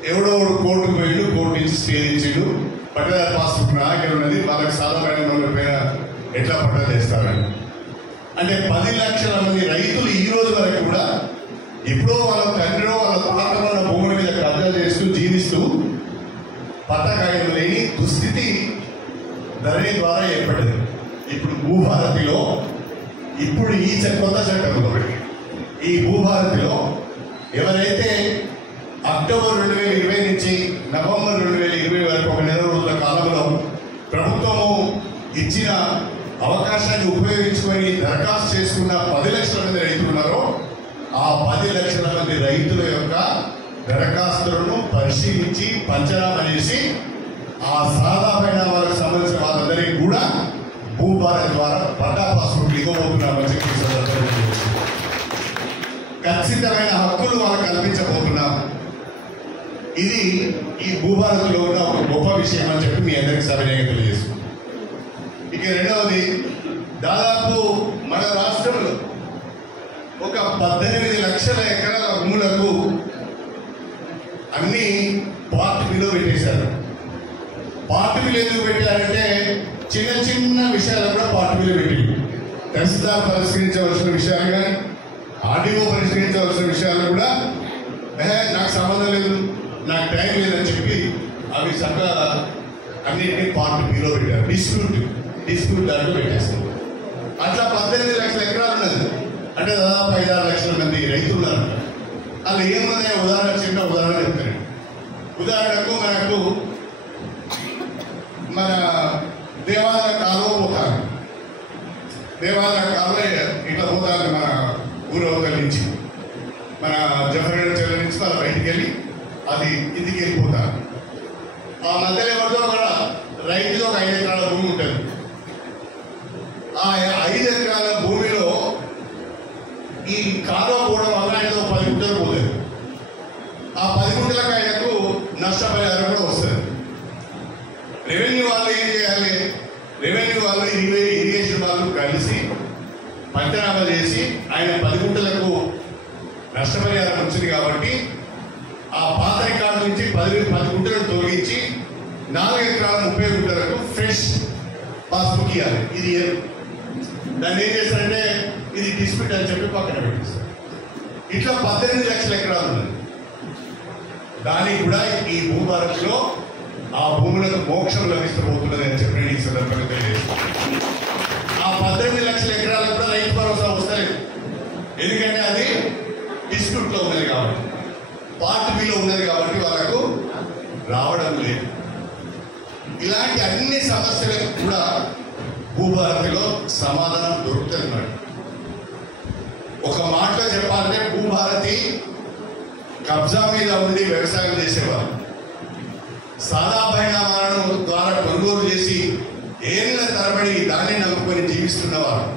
ఎవడో కోర్టుకు పోయిండు, కోర్టు నుంచి స్టే ఇచ్చిండు, పట్టదారు పాస్బుక్ నా దగ్గర ఉన్నది, వాళ్ళకి సాదా పరిణామాల పైన ఎట్లా పట్టా చేస్తారని. అంటే 10 లక్షల మంది రైతులు ఈ రోజు వరకు కూడా ఎప్పుడో వాళ్ళ తండ్రిలో వాళ్ళ తాతలో ఉన్న భూముల మీద కబ్జా చేస్తూ జీవిస్తూ పట్టకాయలు లేని దుస్థితి ధరణి ద్వారా ఏర్పడింది. ఇప్పుడు భూభారతిలో ఇప్పుడు ఈ కొత్త చట్టంలో ఈ భూభారతిలో ఎవరైతే అక్టోబర్ 2020 నుంచి నవంబర్ 2020 వరకు 1 నెల రోజుల కాలంలో ప్రభుత్వము ఇచ్చిన అవకాశాన్ని ఉపయోగించుకొని దరఖాస్తు చేసుకున్న 10 లక్షల మంది రైతులు ఉన్నారో ఆ 10 లక్షల మంది రైతుల యొక్క దరఖాస్తులను పరిశీలించి పంచనామా చేసి ఆ సాదా పరిణామాలకు సంబంధించిన వాళ్ళందరికీ కూడా భూభారతి ద్వారా పట్టా పాస్బుక్ ఇవ్వబోతున్నామని చెప్పి ఖచ్చితమైన హక్కులు వాళ్ళకు కల్పించబోతున్నాం. ఇది ఈ భూభారతిలో ఉన్న ఒక గొప్ప విషయం అని చెప్పి మీ అందరికీ సవినయంగా తెలియజేస్తున్నాం. ఇక రెండవది, దాదాపు మన రాష్ట్రంలో ఒక 18 లక్షల ఎకరాల భూములకు అన్ని పార్ట్ బిలో పెట్టేశారు. పార్ట్ బిల్ ఎందుకు పెట్టారంటే చిన్న చిన్న విషయాలు కూడా పార్ట్ బిల్ పెట్టి తహసీల్దార్ పరిష్కరించవలసిన విషయాలు కానీ ఆర్డీఓ పరిష్కరించవలసిన విషయాలు కూడా నాకు సంబంధం లేదు, నాకు టైం లేదని చెప్పి అవి చక్కగా అన్నింటినీ పార్ట్ బిలో పెట్టారు. డిస్ప్యూట్ దాంట్లో పెట్టేస్తారు. అట్లా 18 లక్షల ఎకరాలు ఉన్నది అంటే దాదాపు 5-6 లక్షల మంది రైతులు ఉన్నారు. అలా ఏముంది చిన్న ఉదాహరణ చెప్తాను. ఉదాహరణకు మనకు మన దేవాలయ కాలువ పోతాను, దేవాలయ కాలువ ఇట్లా పోతాను మన ఊరవతల నుంచి, మన జఫరేడ్ చెల్ల నుంచి వాళ్ళ బయటికి వెళ్ళి అది ఇంటికి వెళ్ళిపోతారు. ఆ మధ్యలో ఎవరితో కూడా రైతులో ఒక 5 ఎకరాల భూమి ఉంటుంది. ఆ 5 ఎకరాల భూమిలో ఈ కాలువ పోవడం వల్ల ఆయనతో 10 గుంటలు పోతుంది. ఆ 10 గుంటలకు ఆయనకు నష్టపరిహారం కూడా వస్తుంది. రెవెన్యూ వాళ్ళు ఏం చేయాలి, రెవెన్యూ వాళ్ళు ఇరిగేషన్ వాళ్ళు కలిసి పంచనామా చేసి ఆయన 10 గుంటలకు నష్టపరిహారం వచ్చింది కాబట్టి ఆ పాత రికార్డు నుంచి 10 గుంటలను తొలగించి 4 ఎకరాల 30 గుంటలకు ఫ్రెష్ పాస్బుక్ ఇవ్వాలి. ఇది దాన్ని ఏం చేస్తారంటే ఇది డిస్ప్యూట్ అని చెప్పి పక్కన పెట్టిస్తారు. ఇట్లా 18 లక్షల ఎకరాలు ఉన్నది. దానికి కూడా ఈ భూభారతిలో ఆ భూములకు మోక్షం లభిస్తబోతున్నది అని చెప్పి ఈ సందర్భంగా తెలియజేస్తాను. ఆ 18 లక్షల ఎకరాలకు కూడా రైతు భరోసా వస్తలేదు. ఎందుకంటే అది డిస్ప్యూట్ లో ఉన్నది కాబట్టి, పార్ట్ బిలో ఉన్నది కాబట్టి వాళ్ళకు రావడం లేదు. ఇలాంటి అన్ని సమస్యలకు కూడా భూభారతిలో సమాధానం దొరుకుతుంది. ఒక మాటలో చెప్పాలంటే భూభారతి కబ్జా మీద ఉండి వ్యవసాయం చేసేవారు. సాదా పరిణామాలను ద్వారా కొనుగోలు చేసి ఏళ్ళ తరబడి దాన్ని నమ్ముకొని జీవిస్తున్నవారు.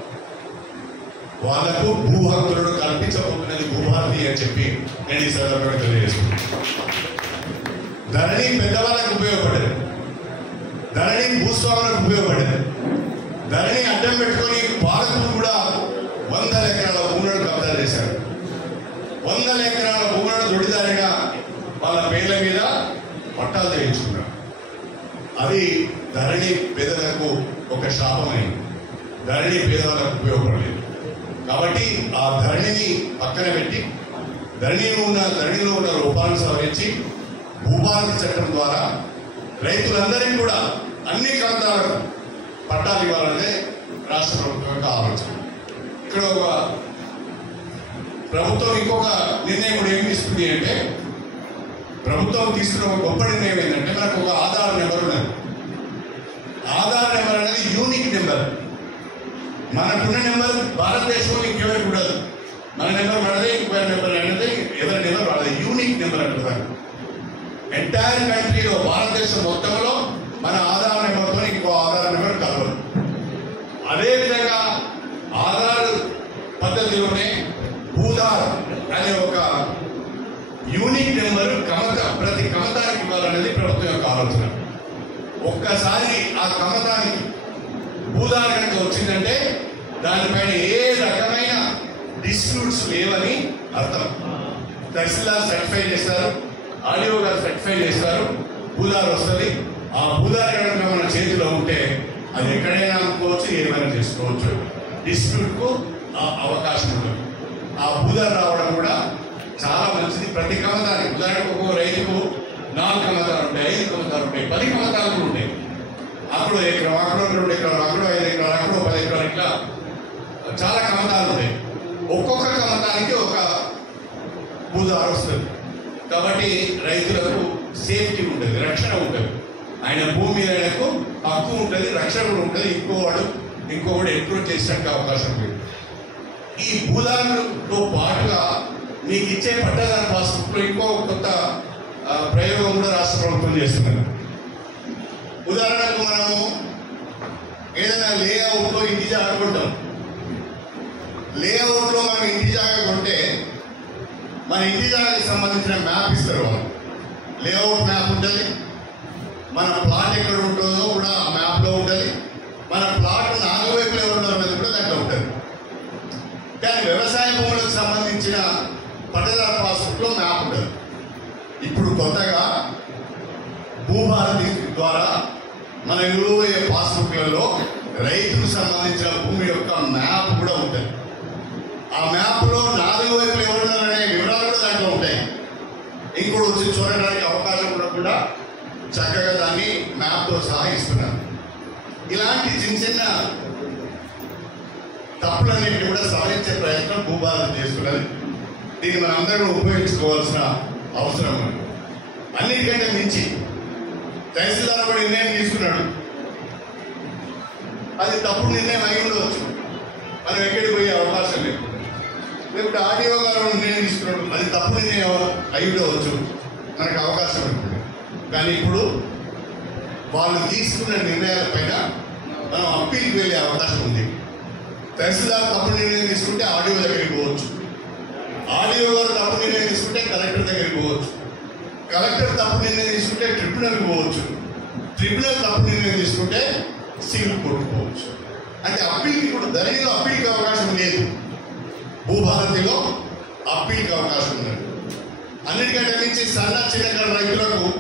వాళ్లకు భూ హక్కులను కల్పించబోతున్నది భూభారతి అని చెప్పి నేను ఈ సందర్భంగా తెలియజేస్తున్నాను. ధరణి పెద్దవాళ్ళకు ఉపయోగపడేది, ధరణి భూస్వాములకు ఉపయోగపడేది. ధరణి అడ్డం పెట్టుకొని పాలకులు కూడా 100 ఎకరాల భూములను కబ్జా చేశారు. 100 ఎకరాల భూములను దొడిదారిగా వాళ్ళ పేర్ల మీద పట్టాలు చేయించుకున్నారు. అది ధరణి పేదలకు ఒక శాపమైంది. ధరణి పేదవాళ్ళకు ఉపయోగపడలేదు. కాబట్టి ఆ ధరణిని పక్కన పెట్టి ధరణిలో ఉన్న లోపాలను సవరించి భూభారతి చట్టం ద్వారా రైతులందరికీ కూడా అన్ని ప్రాంతాలకు పట్టాలు ఇవ్వాలనే రాష్ట్ర ప్రభుత్వం యొక్క ఆలోచన. ఇక్కడ ఒక ప్రభుత్వం ఇంకొక నిర్ణయం కూడా ఏం తీసుకుంది అంటే, ప్రభుత్వం తీసుకున్న ఒక గొప్ప నిర్ణయం ఏంటంటే, మనకు ఒక ఆధార్ నెంబర్ ఉన్నది. ఆధార్ నెంబర్ అనేది యూనిక్ నెంబర్. మనకున్న నెంబర్ భారతదేశంలో ఇంకెవరికి ఉండదు. మన నెంబర్ మనదే, ఇంకొక నెంబర్ అనేది ఎవరి నెంబర్ వాళ్ళది. యూనిక్ నెంబర్ అంటున్నారు. ఎంటైర్ కంట్రీలో, భారతదేశం మొత్తంలో మన ఆధార్ నెంబర్తో ఇంకో ఆధార్ నెంబర్ కలవదు. అదేవిధంగా ఆధార్ పద్ధతిలోనే భూధార్ అనే ఒక యూనిక్ నెంబర్ ప్రతి కమతానికి ఇవ్వాలనేది ప్రభుత్వం యొక్క ఆలోచన. ఒక్కసారి ఆ కమతానికి భూధార్ కనుక వచ్చిందంటే దానిపైన ఏ రకమైన డిస్ప్యూట్స్ లేవని అర్థం. తహసీల్దార్ సర్టిఫై చేస్తారు, ఆర్డీఓ గారు సర్టిఫై చేస్తారు, భూధార్ వస్తుంది. ఆ భూధార్ కనుక మన చేతిలో ఉంటే అది ఎక్కడైనా అమ్ముకోవచ్చు, ఏమైనా చేసుకోవచ్చు. డిస్ప్యూట్కు అవకాశం ఉంటుంది. ఆ భూధార్ రావడం కూడా చాలా మంచిది. ప్రతి కమతానికి, ఉదాహరణకు ఒక్కొక్క రైతుకు 4 కమతాలు ఉంటాయి, 5 కమతాలు ఉంటాయి, 10 కమతాలు కూడా ఉంటాయి. అక్కడ ఎకరం, అక్కడ 2 ఎకరాలు, అక్కడ 5 ఎకరాలు, అక్కడ 10 ఎకరాలు, ఇట్లా చాలా కమతాలు ఉంటాయి. ఒక్కొక్క కమతానికి ఒక భూధార్ వస్తుంది. కాబట్టి రైతులకు సేఫ్టీ ఉంటుంది, రక్షణ ఉంటుంది. ఆయన భూమి మీద ఆయనకు హక్కు ఉంటుంది, రక్షణ కూడా ఉంటుంది. ఇంకోవాడు ఎన్క్రోచ్ చేసడానికి అవకాశం లేదు. ఈ భూధారులతో పాటుగా మీకు ఇచ్చే పట్టాదారు పాస్బుక్లో ఇంకో కొత్త ప్రయోగం కూడా రాష్ట్ర ప్రభుత్వం చేస్తున్నారు. ఉదాహరణకు మనము ఏదైనా లేఅవుట్లో ఇంటి జాగా కొంటాం. లేఅవుట్లో మనం ఇంటి జాగా కొంటే మన ఇంటి జాగాకి సంబంధించిన మ్యాప్ ఇస్తారు. వాళ్ళు లేఅవుట్ మ్యాప్ ఉంటుంది, మన ప్లాట్ ఎక్కడ ఉంటుందో కూడా ఆ మ్యాప్లో ఉంటుంది, మన ప్లాట్ 4 వైపులు ఎవరు ఉన్నారో అనేది కూడా దాంట్లో ఉంటుంది. కానీ వ్యవసాయ భూములకు సంబంధించిన పట్టదారు పాస్బుక్లో మ్యాప్ ఉంటుంది. ఇప్పుడు కొత్తగా భూభారతి ద్వారా మన ఇవ్వబోయే పాస్బుక్లలో రైతుకు సంబంధించిన భూమి యొక్క మ్యాప్ కూడా ఉంటుంది. ఆ మ్యాప్లో 4 వైపులు ఎవరున్నారనే వివరాలు కూడా దాంట్లో ఉంటాయి. ఇంకోటి వచ్చి చూడడానికి అవకాశం కూడా చక్కగా దాన్ని మ్యాప్తో సహా ఇస్తున్నారు. ఇలాంటి చిన్న తప్పులన్నింటినీ కూడా సవరించే ప్రయత్నం భూభారతి చేస్తున్నది. దీన్ని మనం అందరూ ఉపయోగించుకోవాల్సిన అవసరం ఉంది. అన్నిటికంటే మించి తహసీల్దార్ కూడా నిర్ణయం తీసుకున్నాడు. అది తప్పుడు నిర్ణయం అయి ఉండవచ్చు, మనం ఎక్కడికి పోయే అవకాశం లేదు. లేకపోతే ఆర్డీఓ గారు నిర్ణయం తీసుకున్నాడు, అది తప్పుడు నిర్ణయం అయి ఉండవచ్చు, మనకు అవకాశం ఉంటుంది. కానీ ఇప్పుడు వాళ్ళు తీసుకున్న నిర్ణయాలపైన మనం అప్పీల్కి వెళ్ళే అవకాశం ఉంది. తహసీల్దార్ తప్పుడు నిర్ణయం తీసుకుంటే ఆర్డీఓ దగ్గరికి పోవచ్చు, ఆర్డీఓ గారు తప్పుడు నిర్ణయం తీసుకుంటే కలెక్టర్ దగ్గరికి పోవచ్చు, కలెక్టర్ తప్పుడు నిర్ణయం తీసుకుంటే ట్రిబ్యునల్కి పోవచ్చు, ట్రిబ్యునల్ తప్పుడు నిర్ణయం తీసుకుంటే సివిల్ కోర్టుకు పోవచ్చు. అంటే అప్పీల్కి ఇప్పుడు ధరణిలో అప్పీల్కి అవకాశం లేదు, భూభారతిలో అప్పీల్కి అవకాశం ఉంది. అన్నిటికంటే మించి చిన్న రైతులకు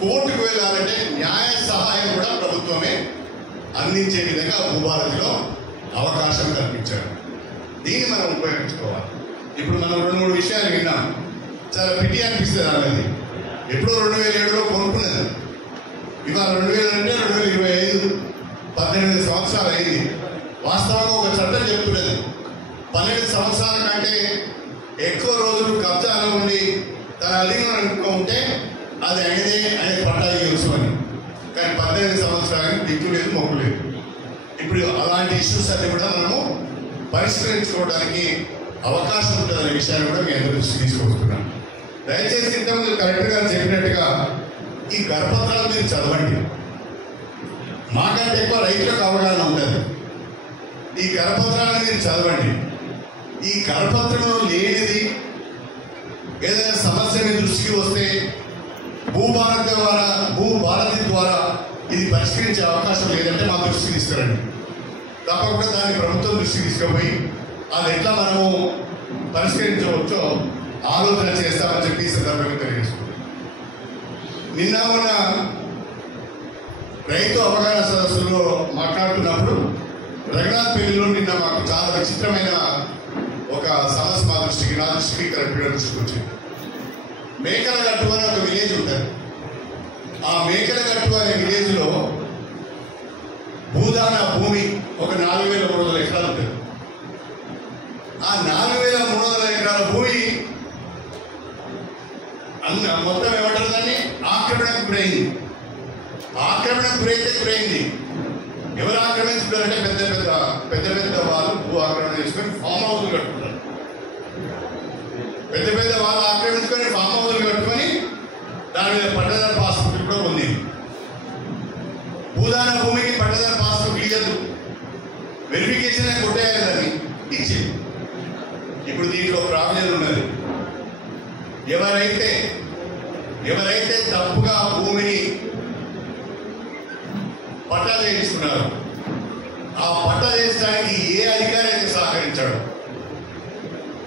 కోర్టుకు వెళ్ళాలంటే న్యాయ సహాయం కూడా ప్రభుత్వమే అందించే విధంగా భూభారతిలో అవకాశం కల్పించారు. దీన్ని మనం ఉపయోగించుకోవాలి. ఇప్పుడు మనం 2-3 విషయాలు విన్నాం. చాలా పిటి అనిపిస్తుంది అనేది. ఎప్పుడో 2007లో కొనుక్కున్నది, ఇవాళ 2000 అంటే 2025, 18 సంవత్సరాలు అయింది. వాస్తవంగా ఒక చట్టం చెప్తున్నది 12 సంవత్సరాల కంటే ఎక్కువ రోజులు కబ్జాలో ఉండి తన అధీనంలో ఉంటే అది ఆయన పట్టా ఇవ్వచ్చు అని. కానీ 18 సంవత్సరాలకి దిక్కు లేదు, మొక్కు లేదు. ఇప్పుడు అలాంటి ఇష్యూస్ అన్ని కూడా మనము పరిష్కరించుకోవడానికి అవకాశం ఉంటుందనే విషయాన్ని కూడా మీ అందరూ దృష్టి తీసుకొస్తున్నాం. దయచేసి ఇంతకుముందు కలెక్టర్ గారు చెప్పినట్టుగా ఈ కరపత్రాలు మీరు చదవండి. మాకంటే ఎక్కువ రైతులకు అవగాహన ఉంటుంది. ఈ కరపత్రాలను మీరు చదవండి. ఈ కరపత్రంలో లేనిది ఏదైనా సమస్య మీ దృష్టికి వస్తే భూభారతి ద్వారా ఇది పరిష్కరించే అవకాశం లేదంటే మా దృష్టికి తీసుకురండి. తప్పకుండా దాన్ని ప్రభుత్వం దృష్టికి తీసుకుపోయి అది ఎట్లా మనము పరిష్కరించవచ్చో ఆలోచన చేస్తామని చెప్పి ఈ సందర్భంగా తెలియజేసుకుంటాం. నిన్న ఉన్న రైతు అవగాహన సదస్సులో మాట్లాడుతున్నప్పుడు రఘునాథ్పల్లిలో నిన్న మాకు చాలా విచిత్రమైన ఒక సమస్య నా దృష్టికి కరెక్ట్గా దృష్టికి వచ్చింది. మేకలగట్టు అని ఒక విలేజ్ ఉంటుంది. ఆ మేకలగట్టు అనే విలేజ్లో భూదాన భూమి ఒక 4,300 ఎకరాలు ఉంటుంది. ఆ 4,300 ఎకరాల భూమి మొత్తం ఏమంటారు దాన్ని ఆక్రమణకు గురైంది. ఆక్రమణకు గురైంది. ఎవరు ఆక్రమించుకున్నారంటే పెద్ద పెద్ద వాళ్ళు భూ ఆక్రమణ చేసుకొని ఫామ్ హౌస్లు కట్టుకున్నారు. పెద్ద వాళ్ళు ఆక్రమించుకొని ఫామ్ హౌస్లు కట్టుకొని దాని మీద పట్టదారు పాస్బుక్ కూడా ఉంది. భూదాన భూమికి పట్టదారు పాస్బుక్ ఇవ్వద్దు, వెరిఫికేషన్ కొట్టేయాలని ఇచ్చి ఇప్పుడు దీంట్లో ప్రావిజన్ ఉన్నది. ఎవరైతే తప్పుగా భూమిని పట్టా చేయించుకున్నారు ఆ పట్టా చేయించడానికి ఏ అధికారి అయితే సహకరించాడు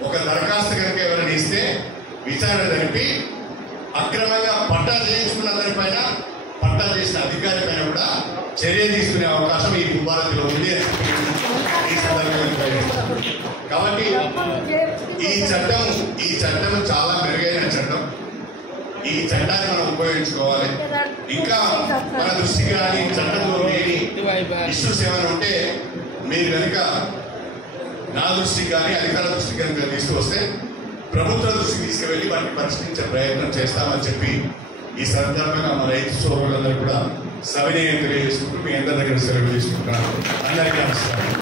ఒక దరఖాస్తు కనుక ఎవరైనా ఇస్తే విచారణ జరిపి అక్రమంగా పట్టా చేయించుకున్న దానిపైన పట్టా చేసిన అధికారి పైన కూడా చర్య తీసుకునే అవకాశం ఈ భూభారతిలో ఉంది. ఈ సందర్భంగా కాబట్టి ఈ చట్టం చాలా మెరుగైన చట్టం. ఈ చట్టాన్ని మనం ఉపయోగించుకోవాలి. ఇంకా మన దృష్టికి రాని చట్టంలో లేని ఇష్యూస్ ఏమైనా ఉంటే మీరు కనుక నా దృష్టికి కానీ అధికార దృష్టికి కనుక తీసుకువస్తే ప్రభుత్వ దృష్టికి తీసుకువెళ్ళి వాటిని పరిష్కరించే ప్రయత్నం చేస్తామని చెప్పి ఈ సందర్భంగా మన రైతు సోదరులందరూ కూడా సవినయం తెలియజేసుకుంటూ మీ అందరి దగ్గర సెలవు తీసుకుంటున్నాను. అందరికీ నమస్కారం.